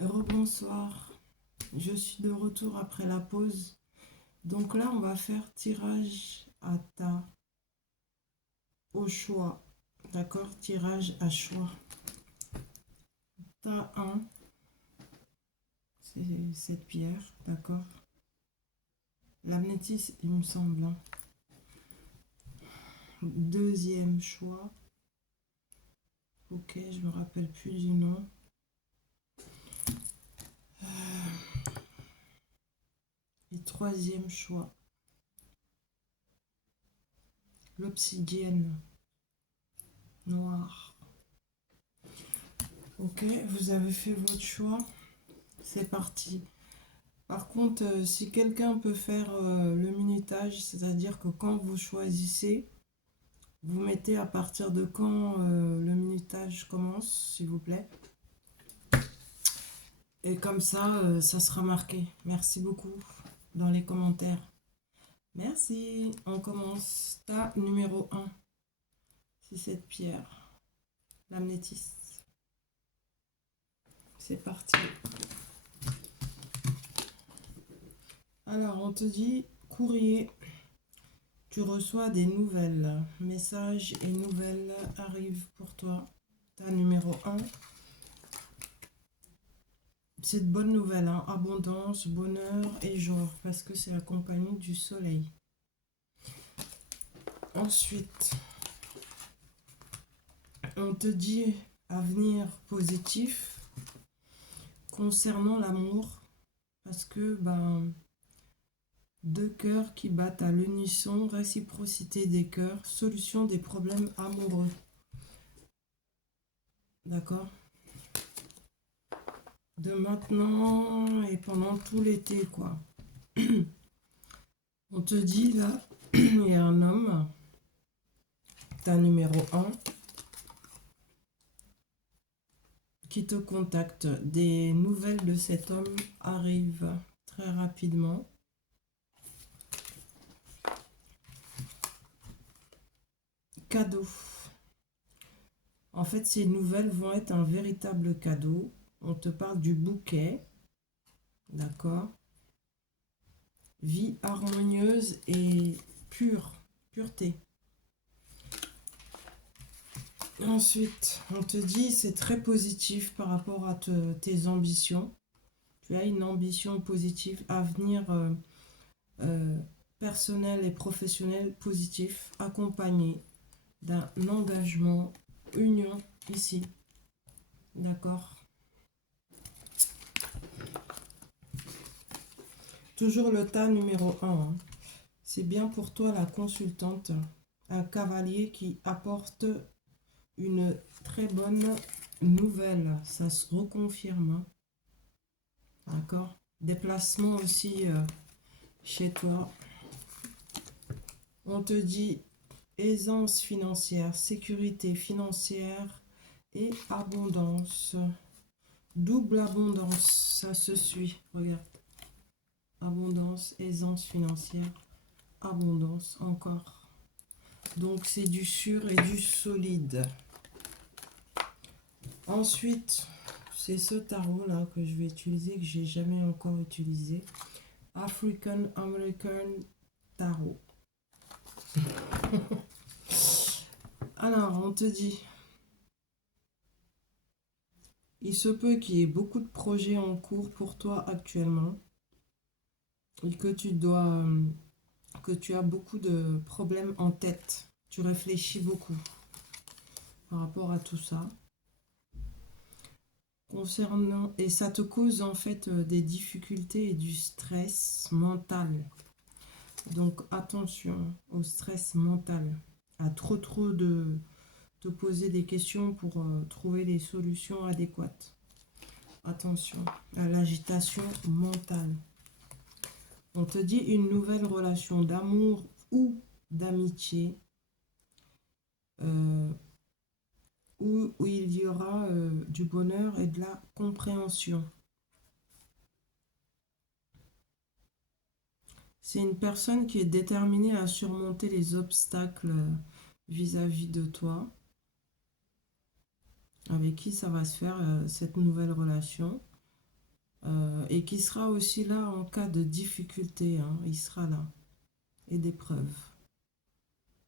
Rebonsoir, je suis de retour après la pause. Donc là, on va faire tirage à ta au choix. D'accord? Tirage à choix. Ta 1, c'est cette pierre. D'accord? L'amnétis, il me semble, hein. Deuxième choix. Ok, je me rappelle plus du nom. Et troisième choix. L'obsidienne noire. Ok, vous avez fait votre choix. C'est parti. Par contre, si quelqu'un peut faire le minutage, c'est-à-dire que quand vous choisissez, vous mettez à partir de quand le minutage commence, s'il vous plaît. Et comme ça, ça sera marqué. Merci beaucoup dans les commentaires. Merci. On commence. Ta numéro 1. C'est cette pierre. L'amnéthyste. C'est parti. Alors, on te dit courrier. Tu reçois des nouvelles. Messages et nouvelles arrivent pour toi. Ta numéro 1. C'est de bonnes nouvelles, hein. Abondance, bonheur et joie, parce que c'est la compagnie du soleil. Ensuite, on te dit avenir positif concernant l'amour, parce que deux cœurs qui battent à l'unisson, réciprocité des cœurs, solution des problèmes amoureux. D'accord? De maintenant et pendant tout l'été, quoi. On te dit là, il y a un homme, ta numéro 1, qui te contacte. Des nouvelles de cet homme arrivent très rapidement. Cadeau. En fait, ces nouvelles vont être un véritable cadeau. On te parle du bouquet. D'accord? Vie harmonieuse et pure. Pureté. Ensuite, on te dit c'est très positif par rapport à tes ambitions. Tu as une ambition positive, avenir personnel et professionnel positif, accompagné d'un engagement, union ici. D'accord? Toujours le tas numéro 1. Hein. C'est bien pour toi la consultante. Un cavalier qui apporte une très bonne nouvelle. Ça se reconfirme. Hein. D'accord? Déplacement aussi chez toi. On te dit aisance financière, sécurité financière et abondance. Double abondance, ça se suit. Regarde. Abondance, aisance financière, abondance encore. Donc c'est du sûr et du solide. Ensuite, c'est ce tarot là que je vais utiliser, que j'ai jamais encore utilisé. African American Tarot. Alors, on te dit, il se peut qu'il y ait beaucoup de projets en cours pour toi actuellement et que tu as beaucoup de problèmes en tête. Tu réfléchis beaucoup par rapport à tout ça. Et ça te cause en fait des difficultés et du stress mental. Donc attention au stress mental, à trop de te poser des questions pour trouver des solutions adéquates. Attention à l'agitation mentale. On te dit une nouvelle relation d'amour ou d'amitié où il y aura du bonheur et de la compréhension. C'est une personne qui est déterminée à surmonter les obstacles vis-à-vis de toi, avec qui ça va se faire cette nouvelle relation. Et qui sera aussi là en cas de difficulté, hein, il sera là, et d'épreuve.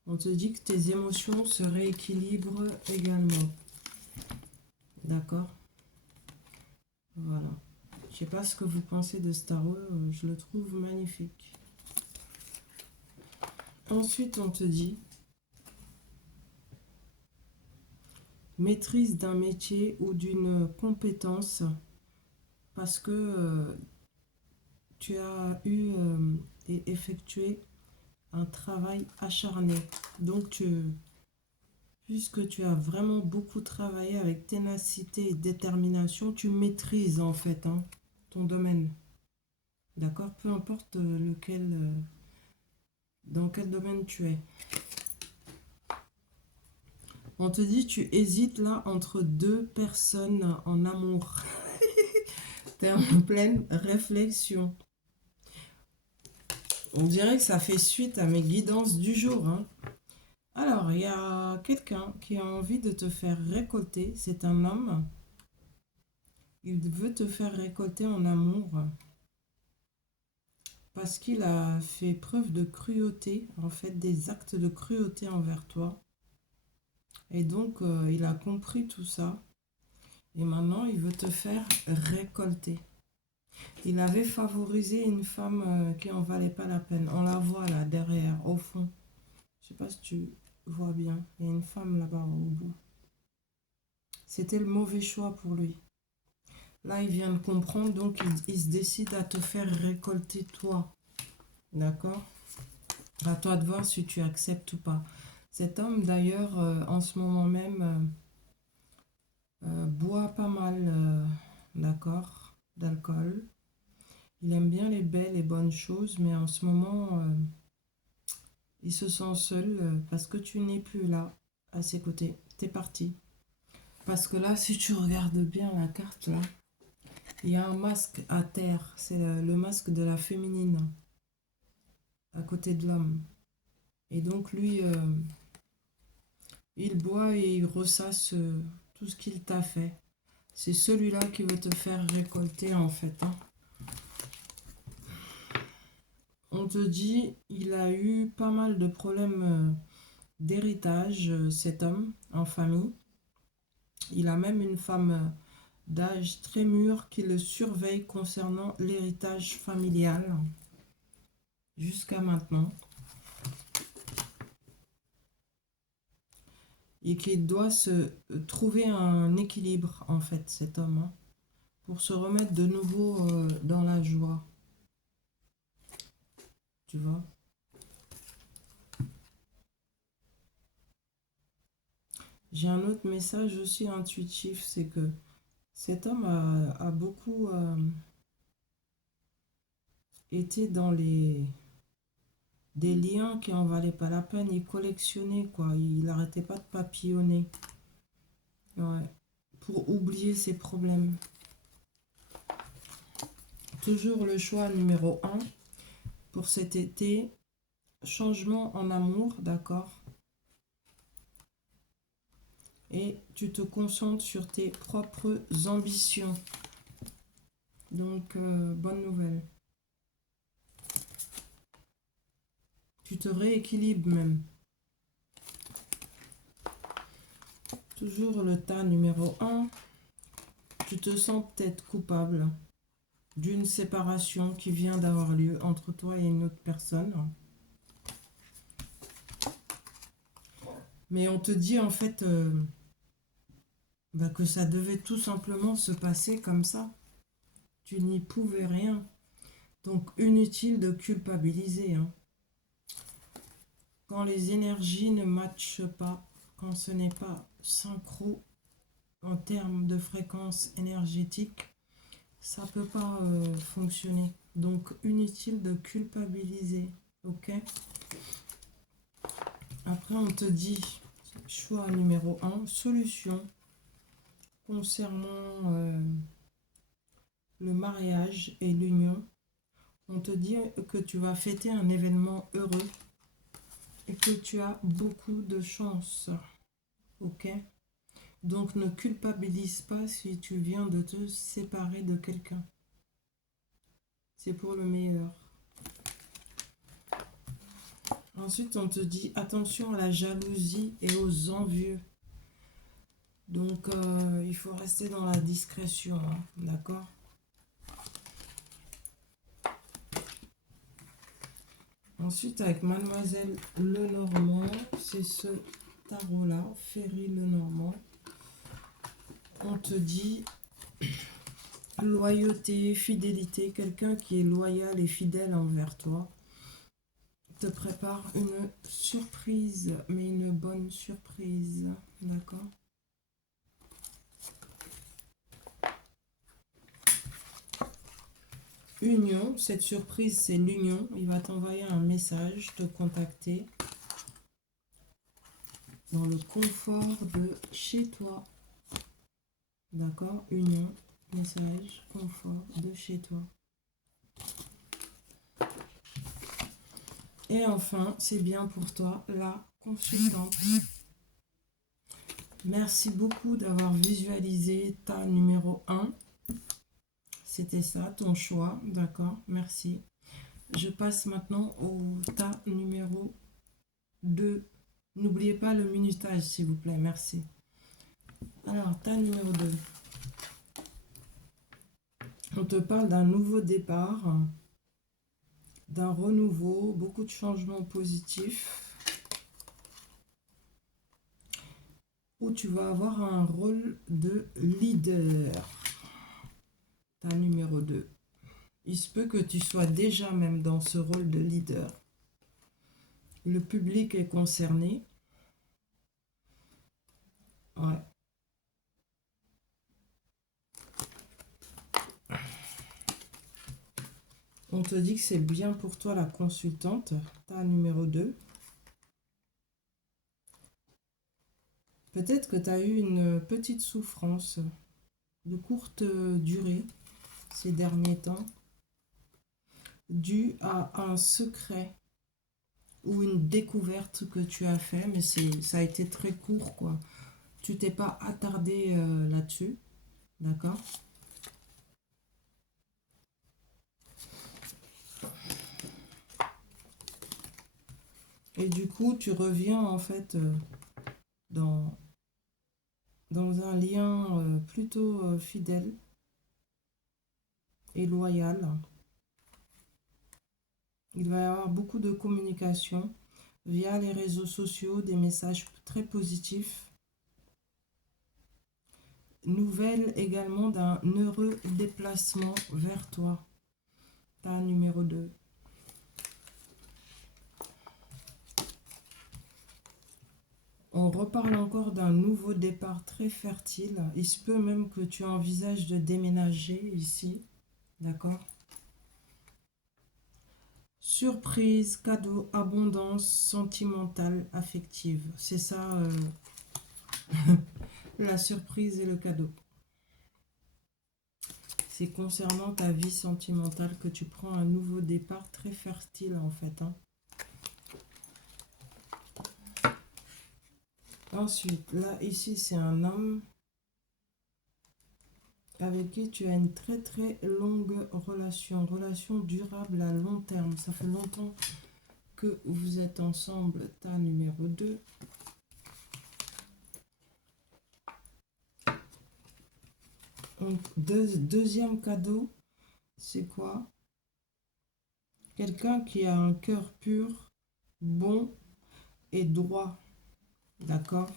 On te dit que tes émotions se rééquilibrent également. D'accord? Voilà. Je sais pas ce que vous pensez de ce tarot, je le trouve magnifique. Ensuite, on te dit maîtrise d'un métier ou d'une compétence parce que tu as eu et effectué un travail acharné. Donc, puisque tu as vraiment beaucoup travaillé avec ténacité et détermination, tu maîtrises en fait, hein, ton domaine. D'accord? Peu importe dans quel domaine tu es. On te dit tu hésites là entre deux personnes en amour. Tu es en pleine réflexion. On dirait que ça fait suite à mes guidances du jour, hein. Alors, il y a quelqu'un qui a envie de te faire récolter. C'est un homme. Il veut te faire récolter en amour parce qu'il a fait preuve de cruauté, en fait, des actes de cruauté envers toi. Et donc, il a compris tout ça. Et maintenant, il veut te faire récolter. Il avait favorisé une femme qui en valait pas la peine. On la voit là, derrière, au fond. Je sais pas si tu vois bien. Il y a une femme là-bas au bout. C'était le mauvais choix pour lui. Là, il vient de comprendre, donc il se décide à te faire récolter toi. D'accord? À toi de voir si tu acceptes ou pas. Cet homme, d'ailleurs, en ce moment même, boit pas mal, d'accord, d'alcool. Il aime bien les belles et bonnes choses, mais en ce moment, il se sent seul parce que tu n'es plus là, à ses côtés. T'es parti. Parce que là, si tu regardes bien la carte, là, il y a un masque à terre. C'est le masque de la féminine, à côté de l'homme. Et donc, lui, il boit et il ressasse tout ce qu'il t'a fait. C'est celui-là qui veut te faire récolter, en fait, hein. On te dit, il a eu pas mal de problèmes d'héritage, cet homme, en famille. Il a même une femme d'âge très mûr qui le surveille concernant l'héritage familial jusqu'à maintenant. Et qu'il doit se trouver un équilibre, en fait, cet homme, hein, pour se remettre de nouveau dans la joie. Tu vois? J'ai un autre message aussi intuitif, c'est que cet homme a beaucoup été dans des liens qui en valaient pas la peine. Il collectionnait, quoi. Il n'arrêtait pas de papillonner. Ouais. Pour oublier ses problèmes. Toujours le choix numéro 1 pour cet été. Changement en amour, d'accord? Et tu te concentres sur tes propres ambitions. Donc, bonne nouvelle. Tu te rééquilibres même. Toujours le tas numéro 1. Tu te sens peut-être coupable d'une séparation qui vient d'avoir lieu entre toi et une autre personne. Mais on te dit en fait que ça devait tout simplement se passer comme ça. Tu n'y pouvais rien. Donc inutile de culpabiliser, hein. Quand les énergies ne matchent pas, quand ce n'est pas synchro en termes de fréquence énergétique, ça ne peut pas fonctionner. Donc inutile de culpabiliser, ok? Après on te dit, choix numéro 1, solution concernant le mariage et l'union. On te dit que tu vas fêter un événement heureux et que tu as beaucoup de chance, ok? Donc ne culpabilise pas si tu viens de te séparer de quelqu'un. C'est pour le meilleur. Ensuite, on te dit attention à la jalousie et aux envieux. Donc, il faut rester dans la discrétion, hein, d'accord? Ensuite, avec Mademoiselle Lenormand, c'est ce tarot-là, Ferry Lenormand. On te dit loyauté, fidélité, quelqu'un qui est loyal et fidèle envers toi te prépare une surprise, mais une bonne surprise, d'accord? Union, cette surprise c'est l'union, il va t'envoyer un message, te contacter dans le confort de chez toi, d'accord? Union, message, confort de chez toi. Et enfin, c'est bien pour toi, la consultante. Merci beaucoup d'avoir visualisé ta numéro 1. C'était ça, ton choix, d'accord? Merci. Je passe maintenant au tas numéro 2. N'oubliez pas le minutage, s'il vous plaît, merci. Alors, tas numéro 2. On te parle d'un nouveau départ, d'un renouveau, beaucoup de changements positifs, où tu vas avoir un rôle de leader. Ta numéro 2. Il se peut que tu sois déjà même dans ce rôle de leader. Le public est concerné. Ouais. On te dit que c'est bien pour toi la consultante. Ta numéro 2. Peut-être que tu as eu une petite souffrance de courte durée ces derniers temps, due à un secret ou une découverte que tu as fait, mais ça a été très court, quoi. Tu t'es pas attardé là-dessus, d'accord? Et du coup, tu reviens en fait dans un lien plutôt fidèle et loyal. Il va y avoir beaucoup de communication via les réseaux sociaux, des messages très positifs. Nouvelle également d'un heureux déplacement vers toi. Ta numéro 2. On reparle encore d'un nouveau départ très fertile. Il se peut même que tu envisages de déménager ici. D'accord? Surprise, cadeau, abondance sentimentale, affective. C'est ça, la surprise et le cadeau. C'est concernant ta vie sentimentale que tu prends un nouveau départ très fertile en fait. Hein. Ensuite, là, ici, c'est un homme avec qui tu as une très très longue relation durable à long terme. Ça fait longtemps que vous êtes ensemble, ta numéro 2. Donc, deuxième cadeau, c'est quoi? Quelqu'un qui a un cœur pur, bon et droit. D'accord?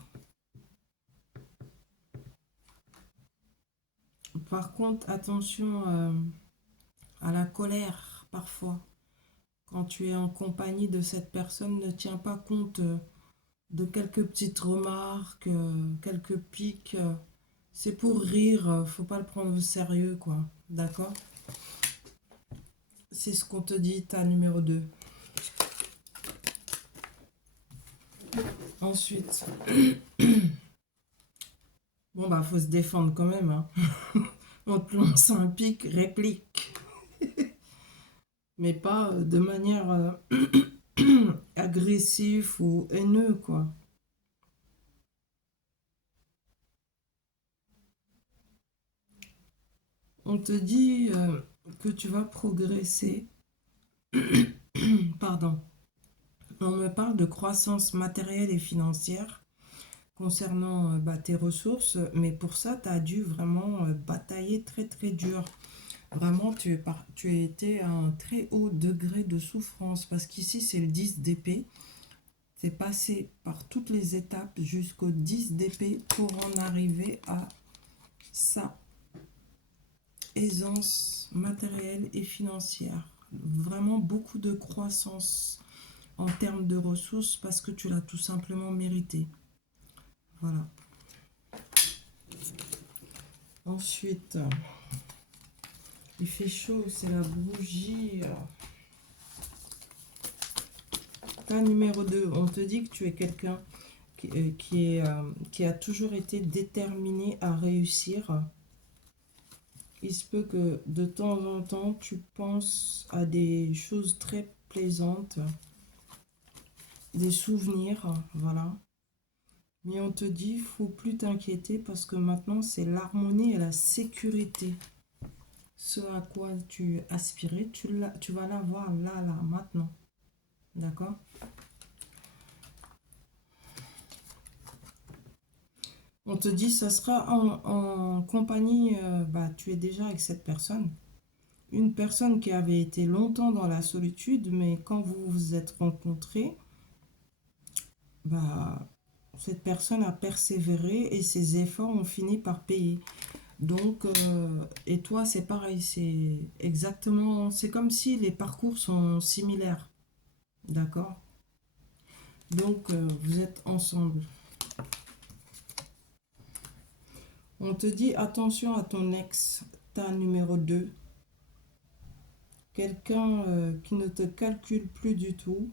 Par contre, attention à la colère parfois. Quand tu es en compagnie de cette personne, ne tiens pas compte de quelques petites remarques, quelques pics. C'est pour rire, faut pas le prendre au sérieux, quoi. D'accord? C'est ce qu'on te dit, ta numéro 2. Ensuite, bon bah faut se défendre quand même. Hein. On te lance un pic, réplique. Mais pas de manière agressive ou haineux, quoi. On te dit que tu vas progresser. Pardon. On me parle de croissance matérielle et financière concernant tes ressources, mais pour ça, tu as dû vraiment batailler très très dur. Vraiment, tu as été à un très haut degré de souffrance parce qu'ici, c'est le 10 d'épée. C'est passé par toutes les étapes jusqu'au 10 d'épée pour en arriver à sa aisance matérielle et financière. Vraiment beaucoup de croissance en termes de ressources parce que tu l'as tout simplement mérité. Voilà. Ensuite, il fait chaud, c'est la bougie. Ta numéro 2, on te dit que tu es quelqu'un qui a toujours été déterminé à réussir. Il se peut que de temps en temps, tu penses à des choses très plaisantes, des souvenirs, voilà. Mais on te dit, faut plus t'inquiéter parce que maintenant, c'est l'harmonie et la sécurité. Ce à quoi tu aspirais, tu vas l'avoir là, maintenant. D'accord? On te dit, ça sera en compagnie, tu es déjà avec cette personne. Une personne qui avait été longtemps dans la solitude, mais quand vous vous êtes rencontrés, bah, cette personne a persévéré et ses efforts ont fini par payer. Donc, et toi, c'est pareil, c'est exactement, c'est comme si les parcours sont similaires. D'accord? Donc, vous êtes ensemble. On te dit attention à ton ex, ta numéro 2. Quelqu'un qui ne te calcule plus du tout.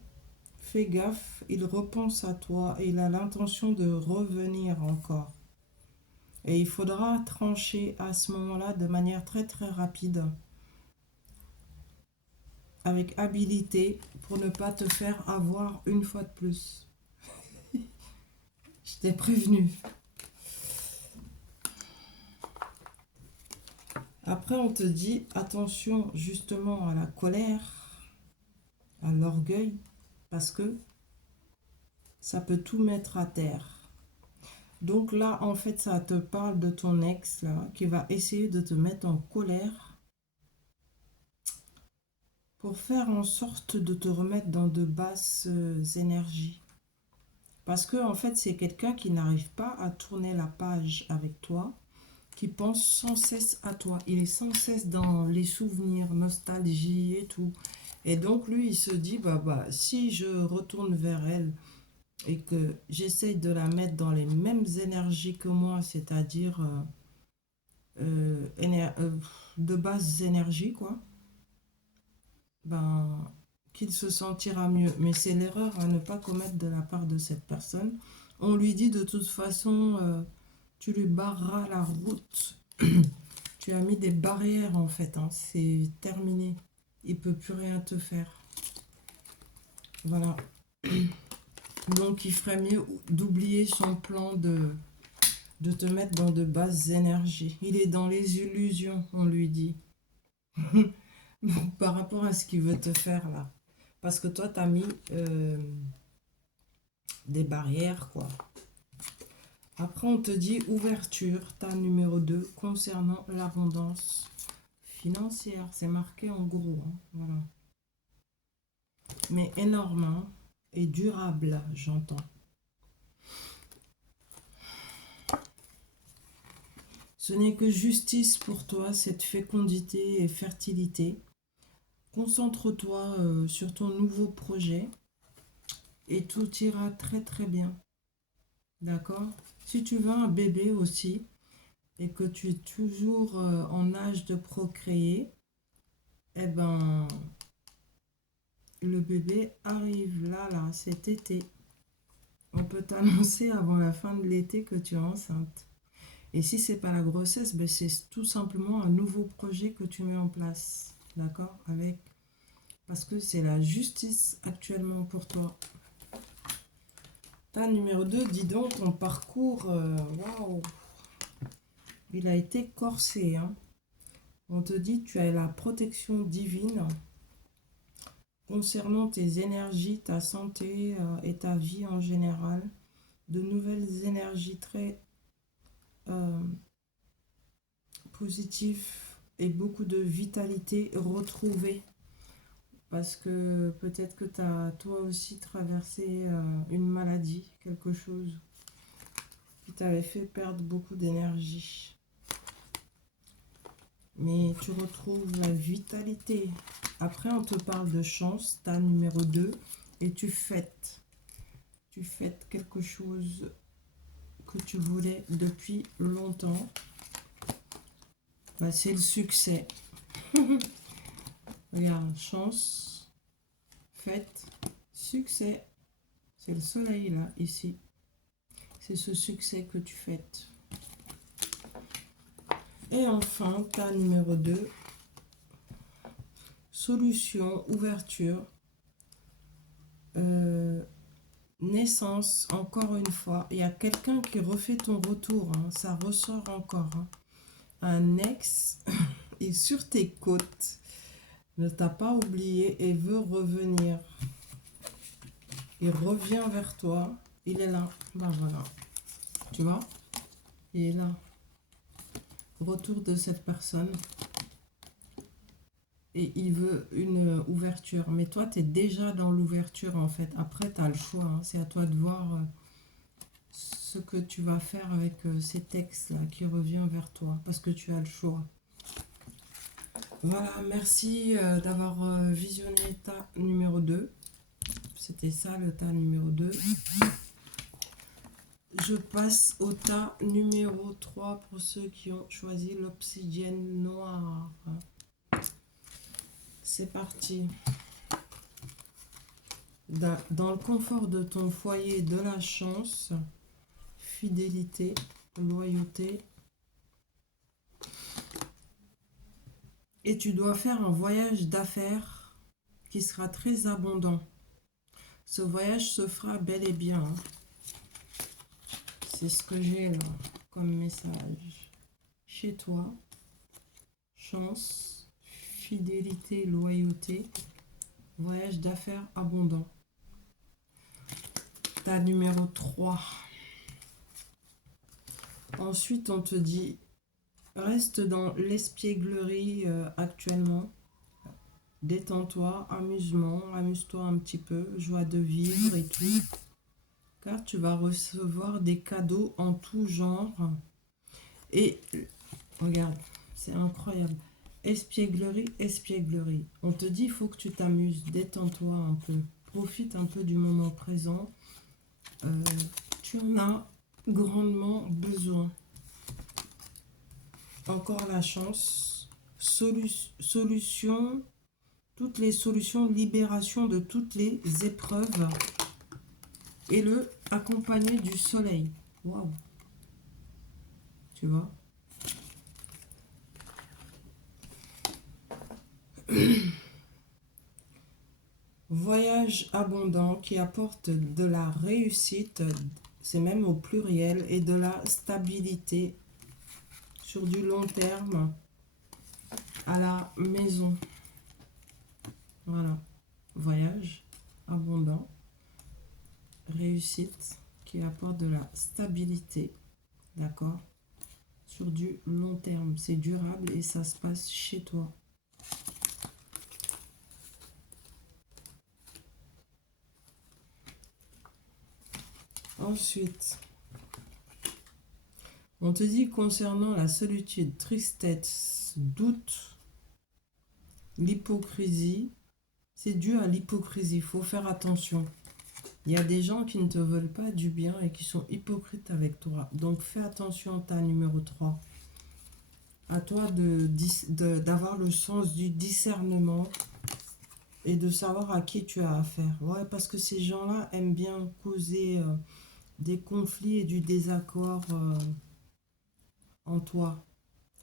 Fais gaffe, il repense à toi et il a l'intention de revenir encore. Et il faudra trancher à ce moment-là de manière très très rapide, avec habilité, pour ne pas te faire avoir une fois de plus. Je t'ai prévenu. Après, on te dit attention justement à la colère, à l'orgueil, parce que ça peut tout mettre à terre. Donc là, en fait, ça te parle de ton ex, là, qui va essayer de te mettre en colère pour faire en sorte de te remettre dans de basses énergies. Parce que, en fait, c'est quelqu'un qui n'arrive pas à tourner la page avec toi, qui pense sans cesse à toi. Il est sans cesse dans les souvenirs, nostalgie et tout. Et donc, lui, il se dit, si je retourne vers elle et que j'essaye de la mettre dans les mêmes énergies que moi, c'est-à-dire de basses énergies, quoi, qu'il se sentira mieux. Mais c'est l'erreur à ne pas commettre de la part de cette personne. On lui dit de toute façon, tu lui barreras la route. Tu as mis des barrières en fait, hein. C'est terminé. Il ne peut plus rien te faire. Voilà. Donc il ferait mieux d'oublier son plan de te mettre dans de basses énergies. Il est dans les illusions, on lui dit. Par rapport à ce qu'il veut te faire là. Parce que toi, tu as mis des barrières, quoi. Après, on te dit ouverture, ta numéro 2, concernant l'abondance financière. C'est marqué en gros, hein, voilà. Mais énorme, hein, et durable, j'entends. Ce n'est que justice pour toi, cette fécondité et fertilité. Concentre-toi sur ton nouveau projet et tout ira très très bien. D'accord? Si tu veux un bébé aussi et que tu es toujours en âge de procréer, eh ben, le bébé arrive là, cet été. On peut t'annoncer avant la fin de l'été que tu es enceinte. Et si c'est pas la grossesse, c'est tout simplement un nouveau projet que tu mets en place. D'accord? Parce que c'est la justice actuellement pour toi. Ta numéro 2, dis donc, ton parcours, waouh, il a été corsé, hein. On te dit tu as la protection divine concernant tes énergies, ta santé et ta vie en général. De nouvelles énergies très positives et beaucoup de vitalité retrouvée. Parce que peut-être que tu as toi aussi traversé une maladie, quelque chose qui t'avait fait perdre beaucoup d'énergie. Mais tu retrouves la vitalité. Après, on te parle de chance, ta numéro 2, et tu fêtes. Tu fêtes quelque chose que tu voulais depuis longtemps. Bah, c'est le succès. Regarde, chance, fête, succès. C'est le soleil là, ici. C'est ce succès que tu fêtes. Et enfin, ta numéro 2, solution, ouverture, naissance, encore une fois. Il y a quelqu'un qui refait ton retour, hein, ça ressort encore. Hein. Un ex est sur tes côtes, ne t'a pas oublié et veut revenir. Il revient vers toi, il est là. Ben voilà, tu vois, il est là. Retour de cette personne. Et il veut une ouverture. Mais toi, tu es déjà dans l'ouverture, en fait. Après, tu as le choix. Hein. C'est à toi de voir ce que tu vas faire avec ces textes-là qui revient vers toi. Parce que tu as le choix. Voilà, merci d'avoir visionné tas numéro 2. C'était ça, le tas numéro 2. Je passe au tas numéro 3 pour ceux qui ont choisi l'obsidienne noire. C'est parti. Dans le confort de ton foyer, de la chance, fidélité, loyauté. Et tu dois faire un voyage d'affaires qui sera très abondant. Ce voyage se fera bel et bien. Hein. C'est ce que j'ai là comme message. Chez toi, chance, fidélité, loyauté, voyage d'affaires abondant. Ta numéro 3. Ensuite, on te dit, reste dans l'espièglerie actuellement. Détends-toi, amuse-toi un petit peu, joie de vivre et tout. Car tu vas recevoir des cadeaux en tout genre. Et regarde, c'est incroyable. Espièglerie, espièglerie. On te dit, il faut que tu t'amuses, détends-toi un peu. Profite un peu du moment présent. Tu en as grandement besoin. Encore la chance. Solution. Toutes les solutions, libération de toutes les épreuves. Et le accompagné du soleil. Waouh. Tu vois? Voyage abondant qui apporte de la réussite, c'est même au pluriel, et de la stabilité sur du long terme à la maison. Voilà. Voyage abondant, réussite qui apporte de la stabilité, d'accord? Sur du long terme, c'est durable et ça se passe chez toi. Ensuite, on te dit concernant la solitude, tristesse, doute, l'hypocrisie, c'est dû à l'hypocrisie, il faut faire attention. Il y a des gens qui ne te veulent pas du bien et qui sont hypocrites avec toi. Donc fais attention, ta numéro 3. À toi d'avoir le sens du discernement et de savoir à qui tu as affaire. Ouais, parce que ces gens-là aiment bien causer des conflits et du désaccord en toi.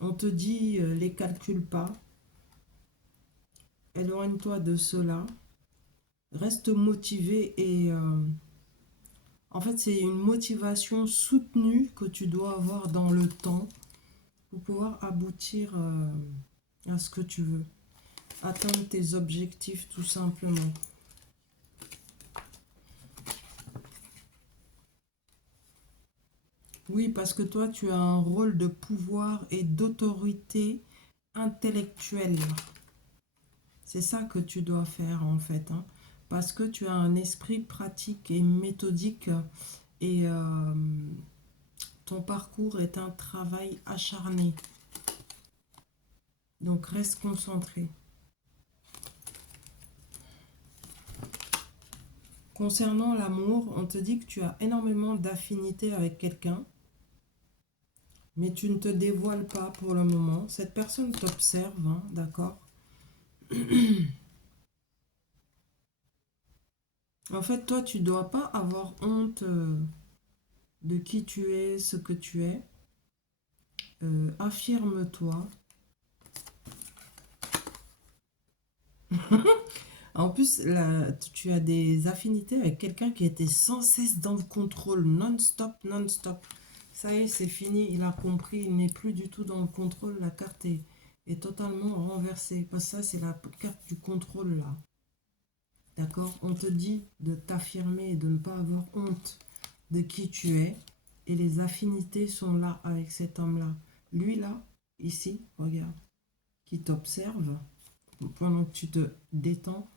On te dit, les calcule pas. Éloigne-toi de cela. Reste motivé et... en fait, c'est une motivation soutenue que tu dois avoir dans le temps pour pouvoir aboutir à ce que tu veux. Atteindre tes objectifs tout simplement. Oui, parce que toi, tu as un rôle de pouvoir et d'autorité intellectuelle. C'est ça que tu dois faire en fait. Hein, parce que tu as un esprit pratique et méthodique et ton parcours est un travail acharné. Donc reste concentré. Concernant l'amour, on te dit que tu as énormément d'affinité avec quelqu'un, mais tu ne te dévoiles pas pour le moment. Cette personne t'observe, hein, d'accord? En fait, toi, tu ne dois pas avoir honte de qui tu es, ce que tu es. Affirme-toi. En plus, là, tu as des affinités avec quelqu'un qui était sans cesse dans le contrôle, non-stop, non-stop. Ça y est, c'est fini, il a compris, il n'est plus du tout dans le contrôle, la carte est totalement renversée. Parce que ça, c'est la carte du contrôle, là. D'accord? On te dit de t'affirmer et de ne pas avoir honte de qui tu es. Et les affinités sont là avec cet homme-là. Lui, là, ici, regarde, qui t'observe pendant que tu te détends.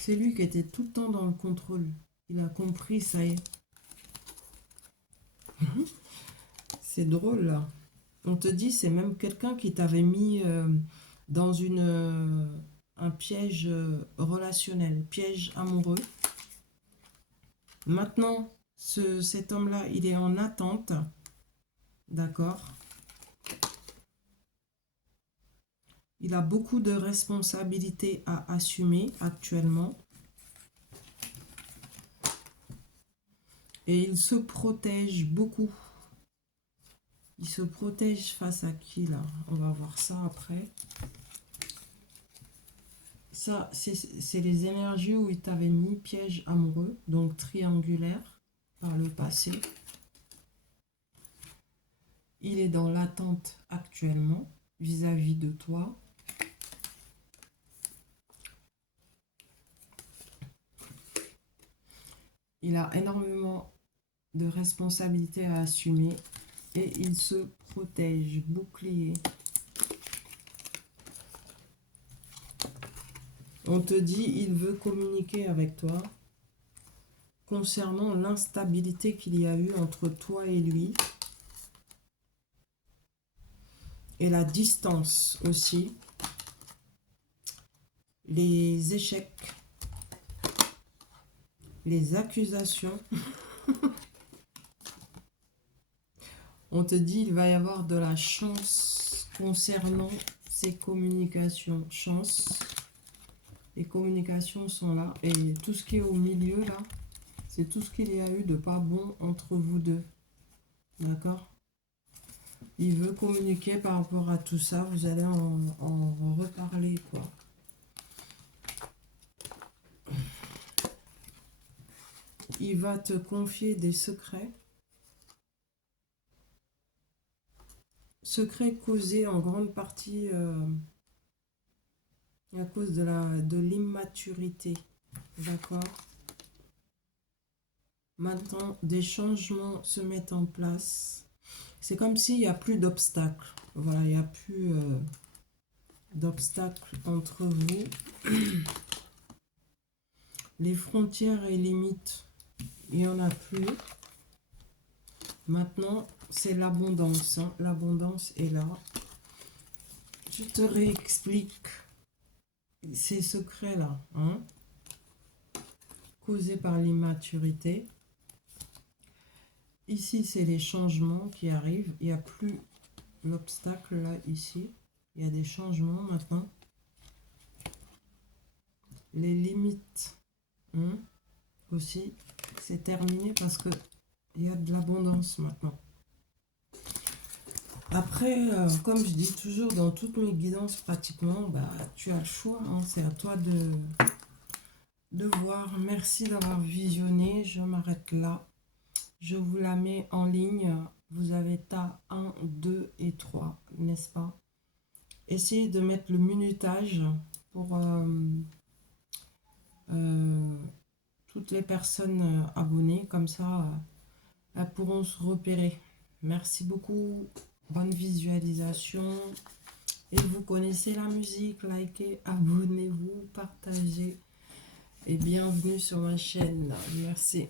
C'est lui qui était tout le temps dans le contrôle. Il a compris, ça y est. C'est drôle, là. On te dit, c'est même quelqu'un qui t'avait mis dans un piège relationnel, piège amoureux. Maintenant, cet homme-là, il est en attente. D'accord? Il a beaucoup de responsabilités à assumer actuellement. Et il se protège beaucoup. Il se protège face à qui, là? On va voir ça après. Ça, c'est les énergies où il t'avait mis piège amoureux, donc triangulaire, par le passé. Il est dans l'attente actuellement vis-à-vis de toi. Il a énormément de responsabilités à assumer et il se protège. Bouclier. On te dit, il veut communiquer avec toi concernant l'instabilité qu'il y a eu entre toi et lui. Et la distance aussi. Les échecs. Les accusations. On te dit, il va y avoir de la chance concernant ces communications. Chance. Les communications sont là. Et tout ce qui est au milieu, là, c'est tout ce qu'il y a eu de pas bon entre vous deux. D'accord? Il veut communiquer par rapport à tout ça. Vous allez en reparler, quoi. Il va te confier des secrets. Secrets causés en grande partie à cause de l'immaturité. D'accord? Maintenant, des changements se mettent en place. C'est comme s'il n'y a plus d'obstacles. Voilà, il n'y a plus d'obstacles entre vous. Les frontières et limites, il n'y en a plus. Maintenant, c'est l'abondance. Hein. L'abondance est là. Je te réexplique ces secrets-là, hein, causés par l'immaturité. Ici, c'est les changements qui arrivent. Il n'y a plus l'obstacle là, ici. Il y a des changements maintenant. Les limites, hein, aussi, c'est terminé parce que il y a de l'abondance maintenant. Après, comme je dis toujours dans toutes mes guidances pratiquement, bah, tu as le choix. Hein, c'est à toi de voir. Merci d'avoir visionné. Je m'arrête là. Je vous la mets en ligne. Vous avez tas 1, 2 et 3, n'est-ce pas? essayez de mettre le minutage pour toutes les personnes abonnées. Comme ça, elles pourront se repérer. Merci beaucoup. Bonne visualisation. Et vous connaissez la musique. Likez, abonnez-vous, partagez. Et bienvenue sur ma chaîne. Merci.